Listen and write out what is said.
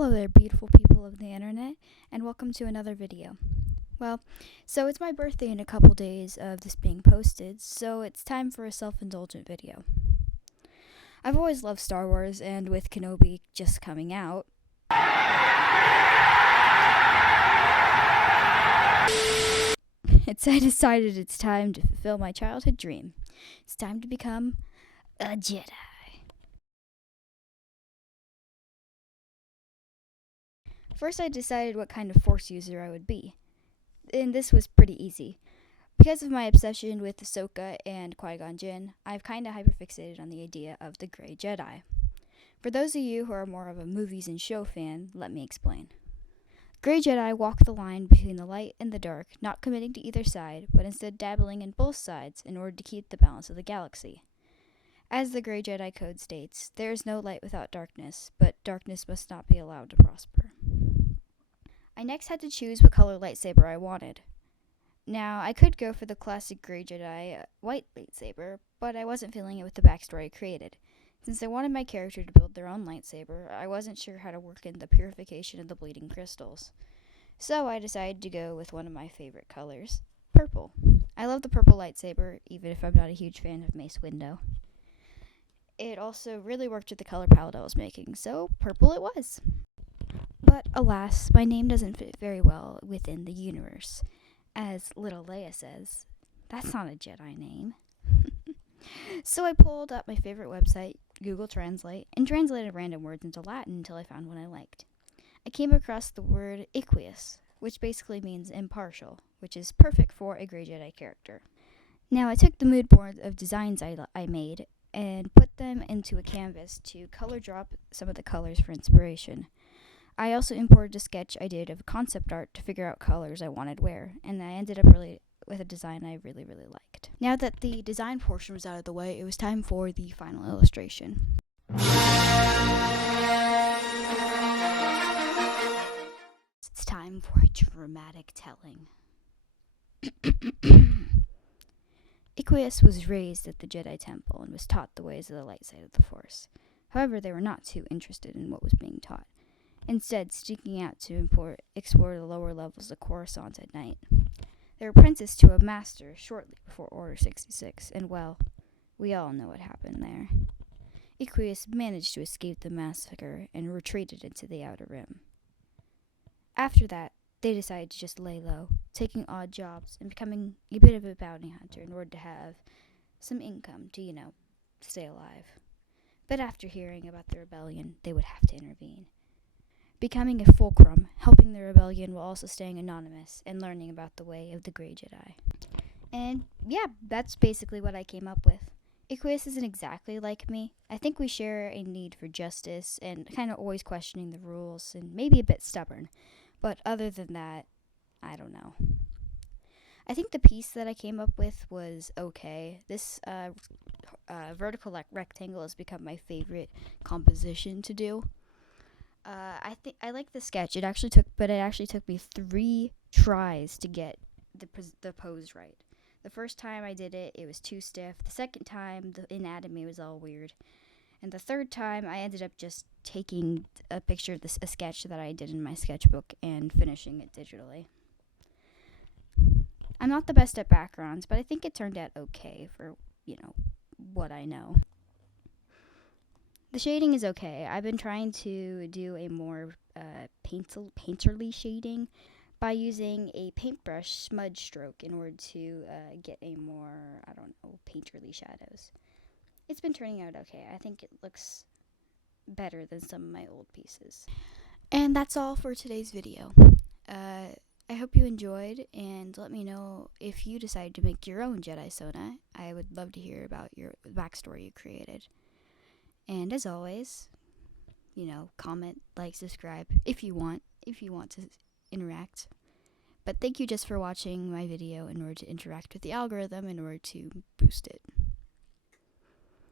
Hello there, beautiful people of the internet, and welcome to another video. Well, so it's my birthday in a couple days of this being posted, so it's time for a self-indulgent video. I've always loved Star Wars, and with Kenobi just coming out, I decided it's time to fulfill my childhood dream. It's time to become a Jedi. First, I decided what kind of Force user I would be, and this was pretty easy. Because of my obsession with Ahsoka and Qui-Gon Jinn, I've kinda hyperfixated on the idea of the Grey Jedi. For those of you who are more of a movies and show fan, let me explain. Grey Jedi walk the line between the light and the dark, not committing to either side, but instead dabbling in both sides in order to keep the balance of the galaxy. As the Grey Jedi Code states, there is no light without darkness, but darkness must not be allowed to prosper. I next had to choose what color lightsaber I wanted. Now, I could go for the classic Grey Jedi white lightsaber, but I wasn't feeling it with the backstory I created. Since I wanted my character to build their own lightsaber, I wasn't sure how to work in the purification of the bleeding crystals. So I decided to go with one of my favorite colors, purple. I love the purple lightsaber, even if I'm not a huge fan of Mace Windu. It also really worked with the color palette I was making, so purple it was. But alas, my name doesn't fit very well within the universe. As little Leia says, that's not a Jedi name. So I pulled up my favorite website, Google Translate, and translated random words into Latin until I found one I liked. I came across the word equus, which basically means impartial, which is perfect for a Grey Jedi character. Now I took the mood board of designs I made and put them into a canvas to color drop some of the colors for inspiration. I also imported a sketch I did of concept art to figure out colors I wanted where, and I ended up with a design I really liked. Now that the design portion was out of the way, it was time for the final illustration. It's time for a dramatic telling. Equus was raised at the Jedi Temple and was taught the ways of the light side of the Force. However, they were not too interested in what was being taught, instead sneaking out to explore the lower levels of Coruscant at night. They were apprenticed to a master shortly before Order 66, and well, we all know what happened there. Equus managed to escape the massacre and retreated into the Outer Rim. After that, they decided to just lay low, taking odd jobs and becoming a bit of a bounty hunter in order to have some income to, stay alive. But after hearing about the rebellion, they would have to intervene, becoming a fulcrum, helping the rebellion while also staying anonymous and learning about the way of the Grey Jedi. And yeah, that's basically what I came up with. Equus isn't exactly like me. I think we share a need for justice and kind of always questioning the rules and maybe a bit stubborn. But other than that, I don't know. I think the piece that I came up with was okay. This vertical rectangle has become my favorite composition to do. I like the sketch. It actually took me 3 tries to get the pose right. The first time I did it, it was too stiff. The second time, the anatomy was all weird. And the third time, I ended up just taking a picture of a sketch that I did in my sketchbook and finishing it digitally. I'm not the best at backgrounds, but I think it turned out okay for, what I know. The shading is okay. I've been trying to do a more painterly shading by using a paintbrush smudge stroke in order to get a more, painterly shadows. It's been turning out okay. I think it looks better than some of my old pieces. And that's all for today's video. I hope you enjoyed, and let me know if you decide to make your own Jedi Sona. I would love to hear about your backstory you created. And as always, comment, like, subscribe if you want to interact. But thank you just for watching my video in order to interact with the algorithm in order to boost it.